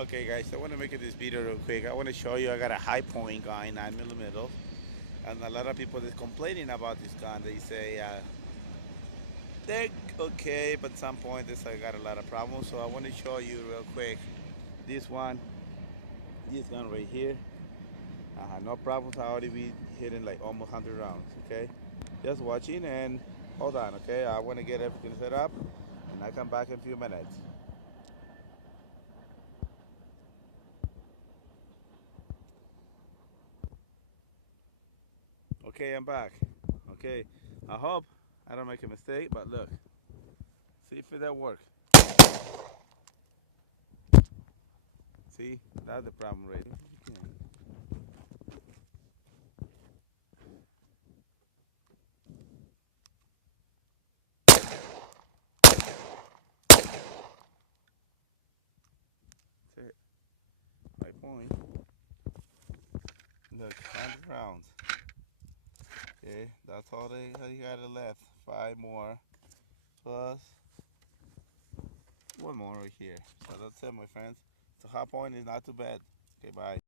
Okay guys, I want to make this video real quick. I want to show you I got a high point gun, 9mm, and a lot of people is complaining about this gun. They say they're okay, but at some point this I got a lot of problems. So I want to show you real quick this one, this gun right here. No problems. I already be hitting like almost 100 rounds. Okay, just watching and hold on. Okay, I want to get everything set up, and I come back in a few minutes. Okay, I'm back. Okay, I hope I don't make a mistake, but look, see if that work. See, that's the problem right there. That's it. My point. Look, 100 rounds. Okay, that's all they got left. 5 more plus 1 more right here. So that's it, my friends. So hot point is not too bad. Okay, bye.